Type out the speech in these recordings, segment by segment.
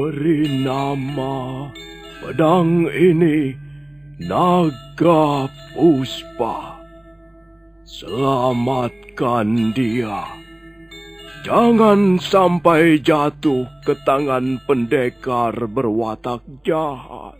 Beri nama pedang ini Naga Puspa. Selamatkan dia. Jangan sampai jatuh ke tangan pendekar berwatak jahat.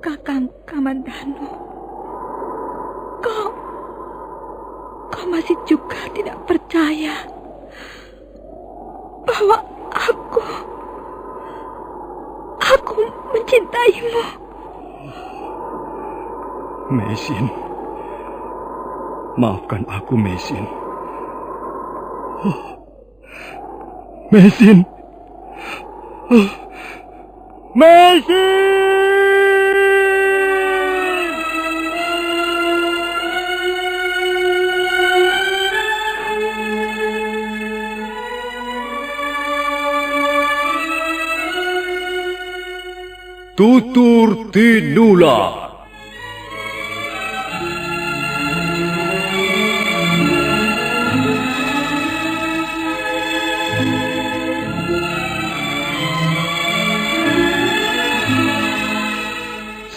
Kakang Kamandanu, kau masih juga tidak percaya bahwa aku mencintaimu. Mesin, maafkan aku, Mesin. Mesin, Mesin. Tutur Tinular.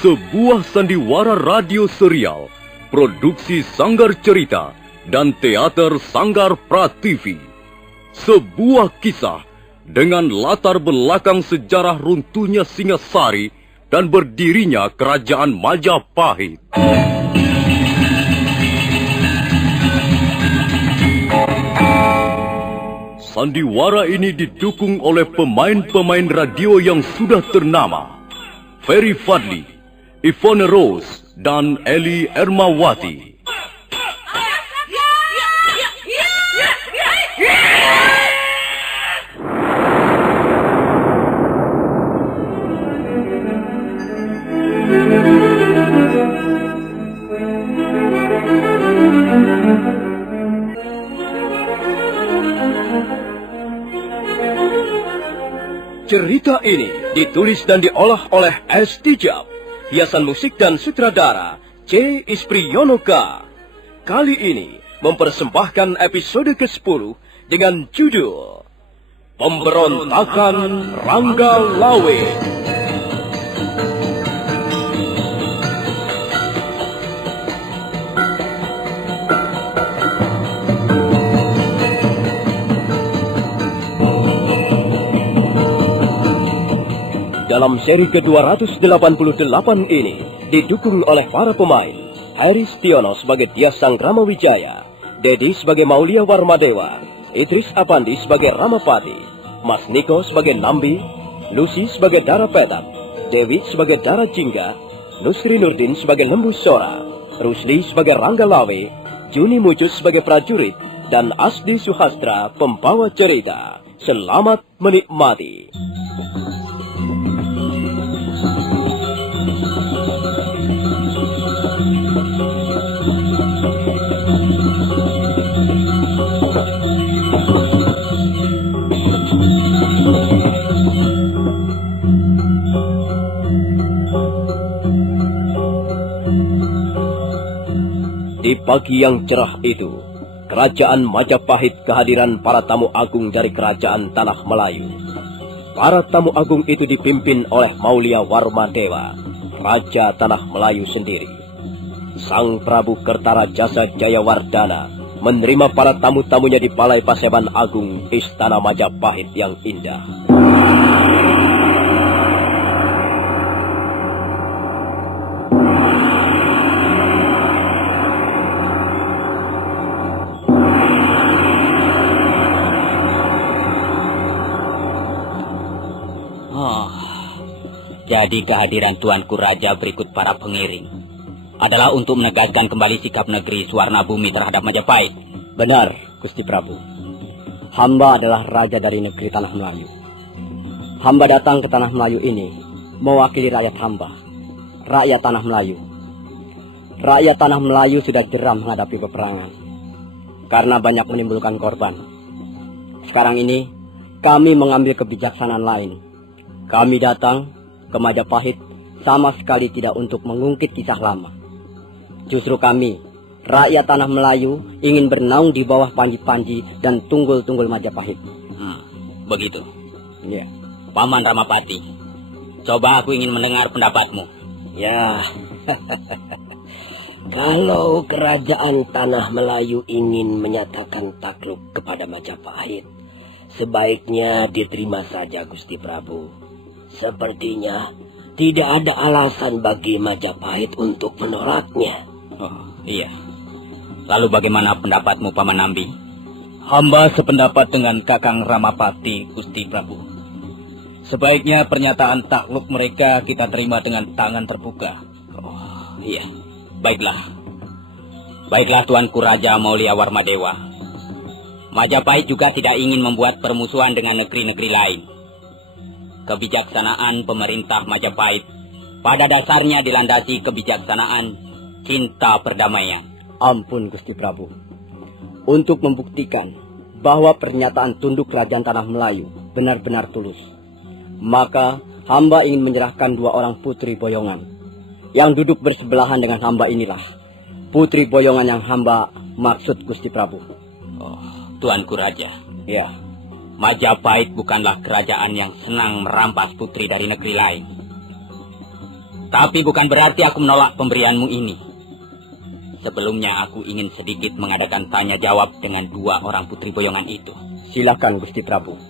Sebuah sandiwara radio serial, produksi Sanggar Cerita dan Teater Sanggar Prativi. Sebuah kisah dengan latar belakang sejarah runtuhnya Singasari dan berdirinya Kerajaan Majapahit. Sandiwara ini didukung oleh pemain-pemain radio yang sudah ternama. Ferry Fadli, Ivone Rose, dan Eli Ermawati. Cerita ini ditulis dan diolah oleh S. Tijab, hiasan musik dan sutradara C. Ispriyonoka. Kali ini mempersembahkan episode ke-10 dengan judul Pemberontakan Rangga Lawe. Dalam seri ke-288 ini didukung oleh para pemain Heri Stiono sebagai Dyah Sanggrama Wijaya, Dedi sebagai Maulia Warmadewa, Idris Apandi sebagai Ramapati, Mas Niko sebagai Nambi, Lucy sebagai Dara Petak, Dewi sebagai Dara Jingga, Nusri Nurdin sebagai Lembu Sora, Rusli sebagai Rangga Lawe, Juni Mucus sebagai prajurit, dan Asdi Suhastra pembawa cerita. Selamat menikmati. Di pagi yang cerah itu, Kerajaan Majapahit kehadiran para tamu agung dari Kerajaan Tanah Melayu. Para tamu agung itu dipimpin oleh Maulia Warmadewa, Raja Tanah Melayu sendiri. Sang Prabu Kertarajasa Jayawardana menerima para tamu-tamunya di Balai Paseban Agung Istana Majapahit yang indah. Jadi kehadiran Tuanku Raja berikut para pengiring adalah untuk menegaskan kembali sikap negeri Suwarna Bumi terhadap Majapahit. Benar, Gusti Prabu. Hamba adalah raja dari negeri Tanah Melayu. Hamba datang ke Tanah Melayu ini mewakili rakyat hamba, rakyat Tanah Melayu. Rakyat Tanah Melayu sudah geram menghadapi peperangan karena banyak menimbulkan korban. Sekarang ini kami mengambil kebijaksanaan lain, Kami datang ke Majapahit sama sekali tidak untuk mengungkit kisah lama. Justru kami, rakyat tanah Melayu, ingin bernaung di bawah panji-panji dan tunggul-tunggul Majapahit. Begitu. Ya. Paman Ramapati, coba aku ingin mendengar pendapatmu. Ya, kalau kerajaan tanah Melayu ingin menyatakan takluk kepada Majapahit, sebaiknya diterima saja Gusti Prabu. Sepertinya tidak ada alasan bagi Majapahit untuk menolaknya. Oh, iya. Lalu bagaimana pendapatmu, Paman Nambi? Hamba sependapat dengan Kakang Ramapati, Gusti Prabu. Sebaiknya pernyataan takluk mereka kita terima dengan tangan terbuka. Oh, iya. Baiklah. Baiklah Tuanku Raja Maulia Warmadewa. Majapahit juga tidak ingin membuat permusuhan dengan negeri-negeri lain. Kebijaksanaan pemerintah Majapahit pada dasarnya dilandasi kebijaksanaan cinta perdamaian. Ampun Gusti Prabu. Untuk membuktikan bahwa pernyataan tunduk kerajaan tanah Melayu benar-benar tulus, maka hamba ingin menyerahkan 2 orang putri boyongan yang duduk bersebelahan dengan hamba inilah. Putri boyongan yang hamba maksud Gusti Prabu. Oh, Tuanku Raja. Ya. Majapahit bukanlah kerajaan yang senang merampas putri dari negeri lain. Tapi bukan berarti aku menolak pemberianmu ini. Sebelumnya aku ingin sedikit mengadakan tanya jawab dengan 2 orang putri boyongan itu. Silakan Gusti Prabu.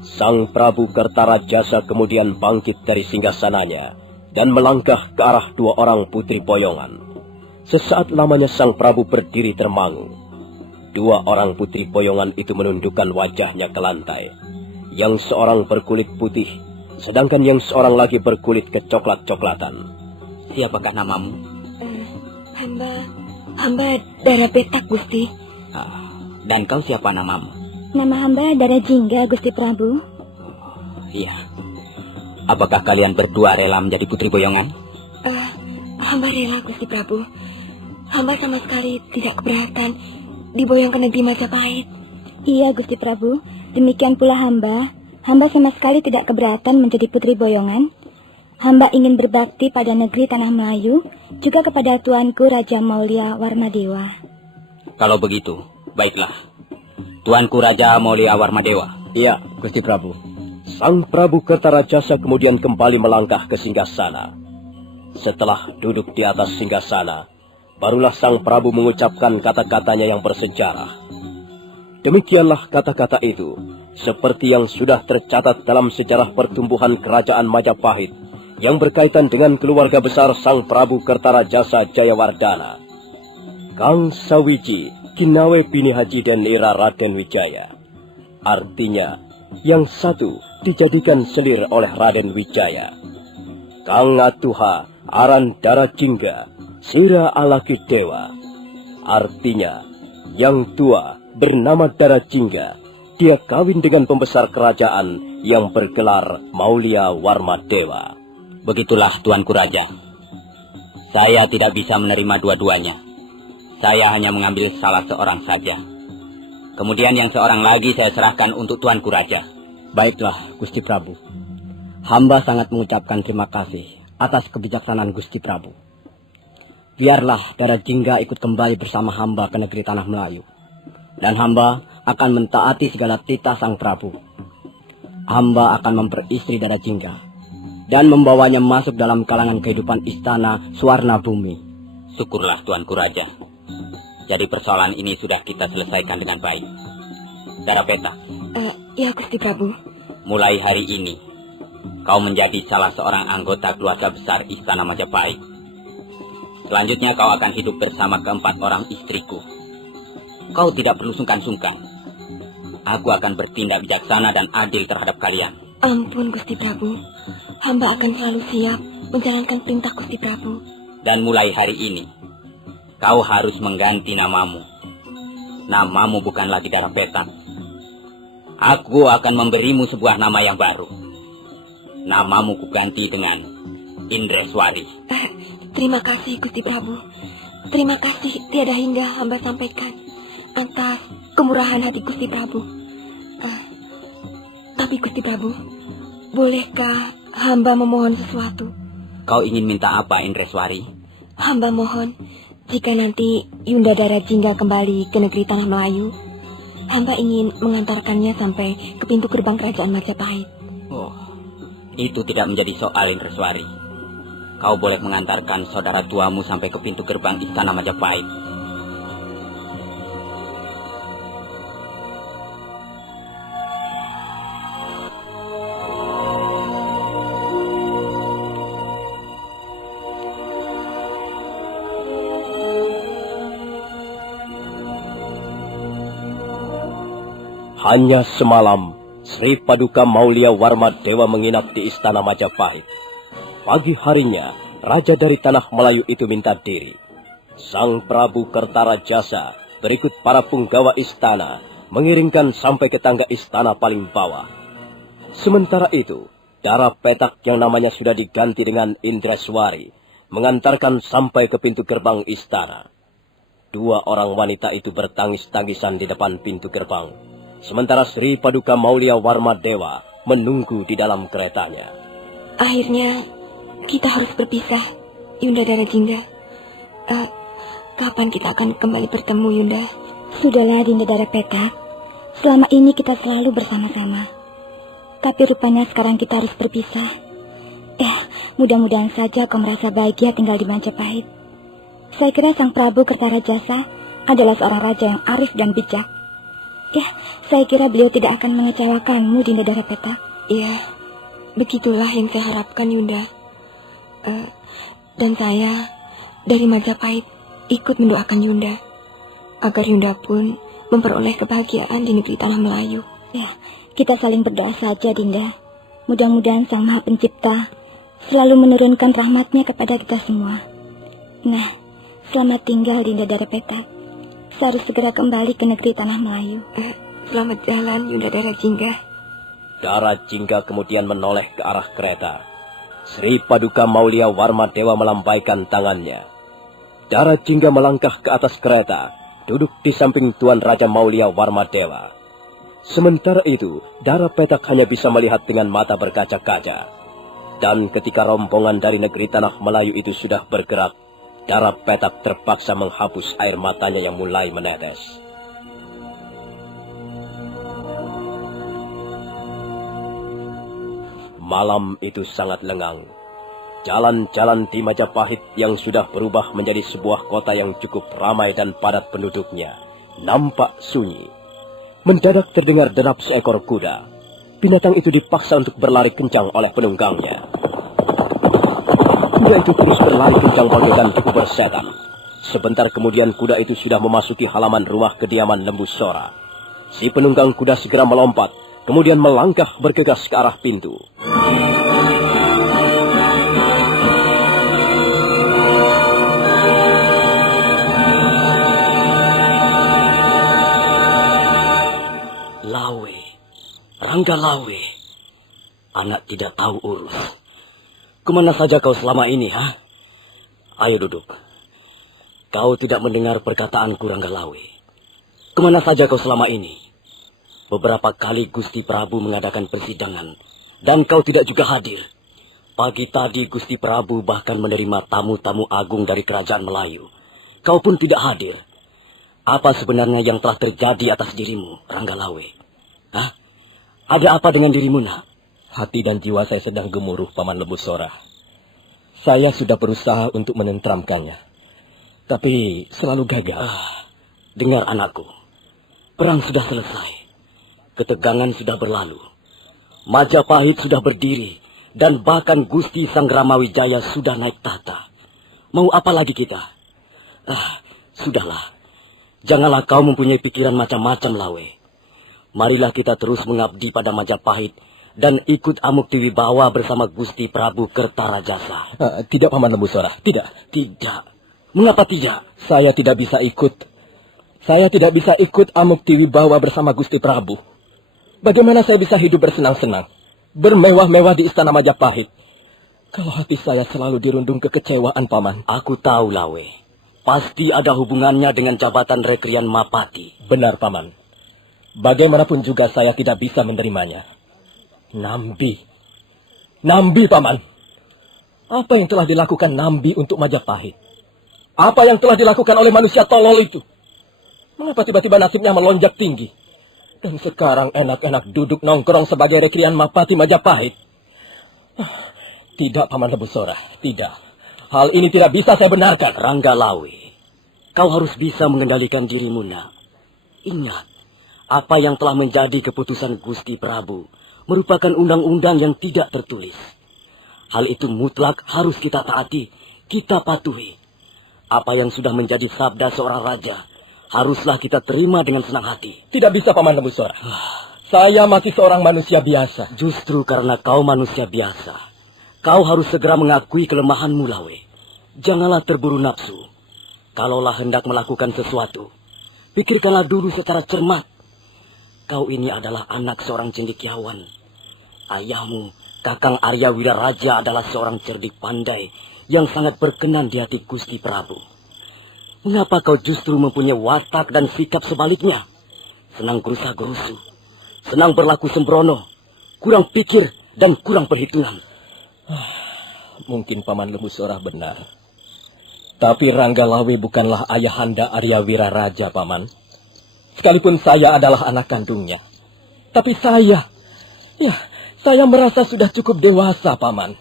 Sang Prabu Kertarajasa kemudian bangkit dari singgasananya dan melangkah ke arah 2 orang putri boyongan. Sesaat lamanya sang Prabu berdiri termangu. 2 orang putri boyongan itu menundukkan wajahnya ke lantai. Yang seorang berkulit putih, sedangkan yang seorang lagi berkulit kecoklat-coklatan. Siapakah namamu? Hamba Dara Petak, Gusti. Dan kau siapa namamu? Nama hamba Dara Jingga, Gusti Prabu. Iya. Apakah kalian berdua rela menjadi putri boyongan? Hamba rela, Gusti Prabu. Hamba sama sekali tidak keberatan diboyong ke negeri Majapahit. Iya, Gusti Prabu. Demikian pula hamba. Hamba sama sekali tidak keberatan menjadi putri boyongan. Hamba ingin berbakti pada negeri tanah Melayu, juga kepada Tuanku Raja Maulia Warmadewa. Kalau begitu, baiklah. Tuanku Raja Maulia Warmadewa. Iya, Gusti Prabu. Sang Prabu Kertarajasa kemudian kembali melangkah ke singgasana. Setelah duduk di atas singgasana, barulah sang Prabu mengucapkan kata-katanya yang bersejarah. Demikianlah kata-kata itu, seperti yang sudah tercatat dalam sejarah pertumbuhan kerajaan Majapahit, yang berkaitan dengan keluarga besar sang Prabu Kertarajasa Jayawardana. Kang Sawiji, Kinawe Bini Haji dan Ira Raden Wijaya. Artinya, yang satu dijadikan selir oleh Raden Wijaya. Kang Atuha, Aran Dara Jingga, Sira Alaki Dewa. Artinya, yang tua bernama Dara Jingga, dia kawin dengan pembesar kerajaan yang bergelar Maulia Warmadewa. Begitulah Tuanku Raja. Saya tidak bisa menerima dua-duanya. Saya hanya mengambil salah seorang saja. Kemudian yang seorang lagi saya serahkan untuk Tuanku Raja. Baiklah, Gusti Prabu. Hamba sangat mengucapkan terima kasih atas kebijaksanaan Gusti Prabu. Biarlah Dara Jingga ikut kembali bersama hamba ke negeri tanah Melayu. Dan hamba akan mentaati segala titah sang Prabu. Hamba akan memperistri Dara Jingga dan membawanya masuk dalam kalangan kehidupan istana Swarna Bumi. Syukurlah Tuanku Raja. Jadi persoalan ini sudah kita selesaikan dengan baik. Dara Petak. Ya, Gusti Prabu. Mulai hari ini, kau menjadi salah seorang anggota keluarga besar Istana Majapahit. Selanjutnya kau akan hidup bersama 4 orang istriku. Kau tidak perlu sungkan-sungkan. Aku akan bertindak bijaksana dan adil terhadap kalian. Ampun, Gusti Prabu. Hamba akan selalu siap menjalankan perintah Gusti Prabu. Dan mulai hari ini, kau harus mengganti namamu. Namamu bukan lagi Dara Petak. Aku akan memberimu sebuah nama yang baru. Namamu kuganti dengan Indreswari. Terima kasih, Gusti Prabu. Terima kasih tiada hingga hamba sampaikan atas kemurahan hati Gusti Prabu. Tapi Gusti Prabu, bolehkah hamba memohon sesuatu? Kau ingin minta apa, Indreswari? Hamba mohon, jika nanti Yunda Dara Jingga kembali ke negeri Tanah Melayu, hamba ingin mengantarkannya sampai ke pintu gerbang kerajaan Majapahit. Oh, itu tidak menjadi soal, Indreswari. Kau boleh mengantarkan saudara tuamu sampai ke pintu gerbang istana Majapahit. Hanya semalam, Sri Paduka Maulia Warma Dewa menginap di istana Majapahit. Pagi harinya, raja dari Tanah Melayu itu minta diri. Sang Prabu Kertarajasa berikut para punggawa istana mengiringkan sampai ke tangga istana paling bawah. Sementara itu, Dara Petak yang namanya sudah diganti dengan Indreswari mengantarkan sampai ke pintu gerbang istana. Dua orang wanita itu bertangis-tangisan di depan pintu gerbang. Sementara Sri Paduka Maulia Warma Dewa menunggu di dalam keretanya. Akhirnya, kita harus berpisah, Yunda Dara Jingga. Kapan kita akan kembali bertemu, Yunda? Sudahlah, Dinda Dara Petak. Selama ini kita selalu bersama-sama. Tapi rupanya sekarang kita harus berpisah. Mudah-mudahan saja kau merasa bahagia tinggal di Majapahit. Saya kira Sang Prabu Kertarajasa adalah seorang raja yang arif dan bijak. Saya kira beliau tidak akan mengecewakanmu, Dinda Dara Petak. Ya, begitulah yang saya harapkan, Yunda. Dan saya dari Majapahit ikut mendoakan Yunda, agar Yunda pun memperoleh kebahagiaan di negeri Tanah Melayu. Kita saling berdoa saja, Dinda. Mudah-mudahan Sang Maha Pencipta selalu menurunkan rahmatnya kepada kita semua. Nah, selamat tinggal, Dinda Dara Petak. Saya harus segera kembali ke negeri Tanah Melayu. Selamat jalan, Yunda Dara Jingga. Dara Jingga kemudian menoleh ke arah kereta. Sri Paduka Maulia Warma Dewa melambaikan tangannya. Dara Jingga melangkah ke atas kereta, duduk di samping Tuan Raja Maulia Warma Dewa. Sementara itu, Dara Petak hanya bisa melihat dengan mata berkaca-kaca. Dan ketika rombongan dari negeri Tanah Melayu itu sudah bergerak, Dara Petak terpaksa menghapus air matanya yang mulai menetes. Malam itu sangat lengang. Jalan-jalan di Majapahit yang sudah berubah menjadi sebuah kota yang cukup ramai dan padat penduduknya nampak sunyi. Mendadak terdengar derap seekor kuda. Binatang itu dipaksa untuk berlari kencang oleh penunggangnya. Kuda itu terus berlari kencang bagaikan diuber setan. Sebentar kemudian kuda itu sudah memasuki halaman rumah kediaman Lembu Sora. Si penunggang kuda segera melompat, kemudian melangkah bergegas ke arah pintu. Lawe, Rangga Lawe, anak tidak tahu urus. Kemana saja kau selama ini, ha? Ayo duduk. Kau tidak mendengar perkataanku, Rangga Lawe. Kemana saja kau selama ini? Beberapa kali Gusti Prabu mengadakan persidangan, dan kau tidak juga hadir. Pagi tadi Gusti Prabu bahkan menerima tamu-tamu agung dari kerajaan Melayu. Kau pun tidak hadir. Apa sebenarnya yang telah terjadi atas dirimu, Rangga Lawe? Hah? Ada apa dengan dirimu, nak? Hati dan jiwa saya sedang gemuruh, Paman Lembu Sora. Saya sudah berusaha untuk menenteramkannya, tapi selalu gagal. Dengar anakku, perang sudah selesai. Ketegangan sudah berlalu. Majapahit sudah berdiri, dan bahkan Gusti Sang Ramawijaya sudah naik tahta. Mau apa lagi kita? Sudahlah. Janganlah kau mempunyai pikiran macam-macam, Lawe. Marilah kita terus mengabdi pada Majapahit dan ikut Amuk Diwibawa bersama Gusti Prabu Kertarajasa. Tidak, Paman Lembu Sora. Tidak. Tidak. Mengapa tidak? Saya tidak bisa ikut. Saya tidak bisa ikut Amuk Diwibawa bersama Gusti Prabu. Bagaimana saya bisa hidup bersenang-senang, bermewah-mewah di istana Majapahit, kalau hati saya selalu dirundung kekecewaan, Paman? Aku tahu, Lawe. Pasti ada hubungannya dengan jabatan Rekrian Mapati. Benar, Paman. Bagaimanapun juga saya tidak bisa menerimanya. Nambi. Nambi, Paman. Apa yang telah dilakukan Nambi untuk Majapahit? Apa yang telah dilakukan oleh manusia tolol itu? Mengapa tiba-tiba nasibnya melonjak tinggi? Dan sekarang enak-enak duduk nongkrong sebagai rekrian Mapati Majapahit. Tidak, Paman Lebusora, tidak. Hal ini tidak bisa saya benarkan. Ranggalawe, kau harus bisa mengendalikan dirimu, nak. Ingat, apa yang telah menjadi keputusan Gusti Prabu merupakan undang-undang yang tidak tertulis. Hal itu mutlak harus kita taati, kita patuhi. Apa yang sudah menjadi sabda seorang raja, haruslah kita terima dengan senang hati. Tidak bisa, Paman Lebusora. Saya masih seorang manusia biasa. Justru karena kau manusia biasa, kau harus segera mengakui kelemahanmu, Lawe. Janganlah terburu nafsu. Kalaulah hendak melakukan sesuatu, pikirkanlah dulu secara cermat. Kau ini adalah anak seorang cendekiawan. Ayahmu, Kakang Arya Wiraraja, adalah seorang cerdik pandai yang sangat berkenan di hati Gusti Prabu. Mengapa kau justru mempunyai watak dan sikap sebaliknya? Senang gerusa-gerusu, senang berlaku sembrono, kurang pikir dan kurang perhitungan. Mungkin Paman Lebusora benar. Tapi Ranggalawe bukanlah ayahanda Arya Wiraraja, Paman. Sekalipun saya adalah anak kandungnya. Tapi saya merasa sudah cukup dewasa, Paman.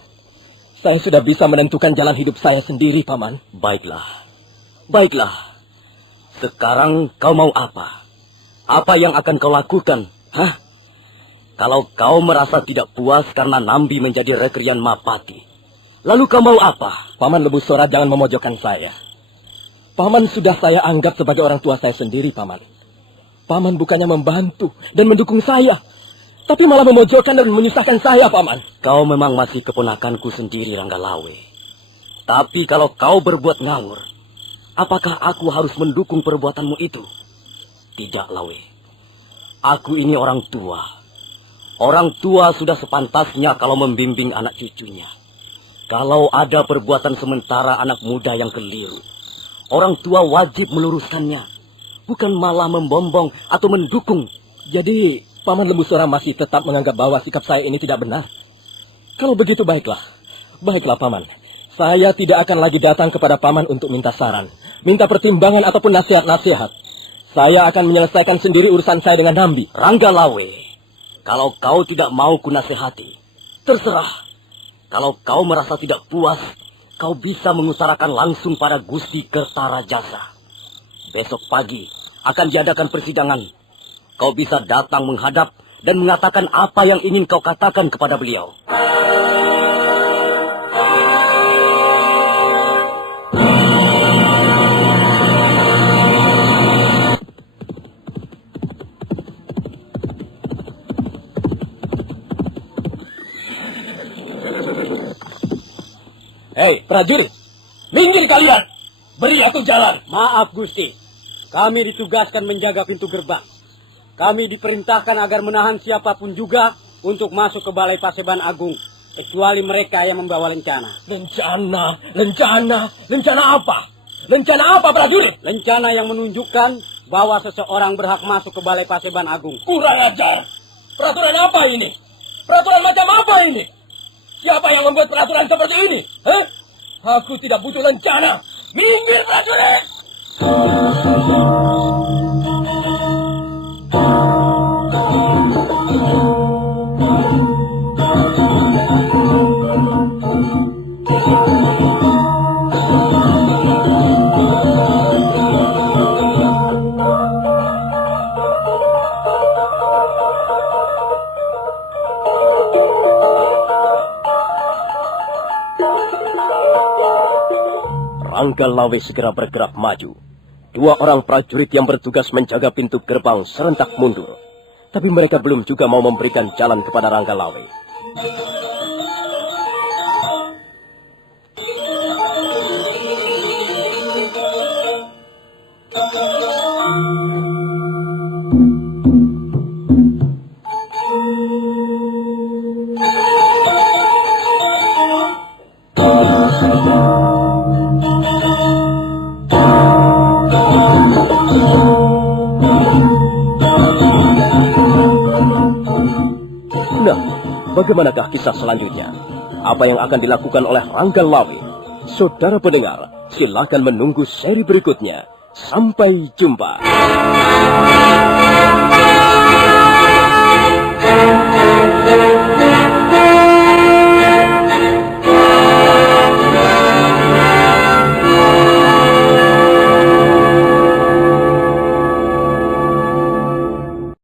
Saya sudah bisa menentukan jalan hidup saya sendiri, Paman. Baiklah. Sekarang kau mau apa? Apa yang akan kau lakukan? Kalau kau merasa tidak puas karena Nambi menjadi rekrian Mapati, lalu kau mau apa? Paman Lebusora, jangan memojokkan saya. Paman sudah saya anggap sebagai orang tua saya sendiri, Paman. Paman bukannya membantu dan mendukung saya, tapi malah memojokkan dan menyusahkan saya, Paman. Kau memang masih keponakanku sendiri, Ranggalawe. Tapi kalau kau berbuat ngawur, apakah aku harus mendukung perbuatanmu itu? Tidak, Lawe. Aku ini orang tua. Orang tua sudah sepantasnya kalau membimbing anak cucunya. Kalau ada perbuatan sementara anak muda yang keliru, orang tua wajib meluruskannya, bukan malah membombong atau mendukung. Jadi, Paman Lebusora masih tetap menganggap bahwa sikap saya ini tidak benar. Kalau begitu, baiklah. Baiklah, Paman. Saya tidak akan lagi datang kepada Paman untuk minta saran, minta pertimbangan ataupun nasihat-nasihat. Saya akan menyelesaikan sendiri urusan saya dengan Nambi. Ranggalawe, kalau kau tidak mau kunasihati, terserah. Kalau kau merasa tidak puas, kau bisa mengutarakan langsung pada Gusti Kertarajasa. Besok pagi akan diadakan persidangan. Kau bisa datang menghadap dan mengatakan apa yang ingin kau katakan kepada beliau. Hei, prajurit, minggir kalian. Beri aku jalan. Maaf, Gusti. Kami ditugaskan menjaga pintu gerbang. Kami diperintahkan agar menahan siapapun juga untuk masuk ke Balai Paseban Agung, kecuali mereka yang membawa lencana. Lencana apa? Lencana apa, prajurit? Lencana yang menunjukkan bahwa seseorang berhak masuk ke Balai Paseban Agung. Kurang ajar. Peraturan apa ini? Peraturan macam apa ini? Siapa yang membuat peraturan seperti ini? Aku tidak butuh lencana. Minggir, prajurit! Ranggalawe segera bergerak maju. Dua orang prajurit yang bertugas menjaga pintu gerbang serentak mundur. Tapi mereka belum juga mau memberikan jalan kepada Ranggalawe. Nah, bagaimanakah kisah selanjutnya? apa yang akan dilakukan oleh Rangga Lawi? Saudara pendengar, silakan menunggu seri berikutnya. Sampai jumpa. Thank you.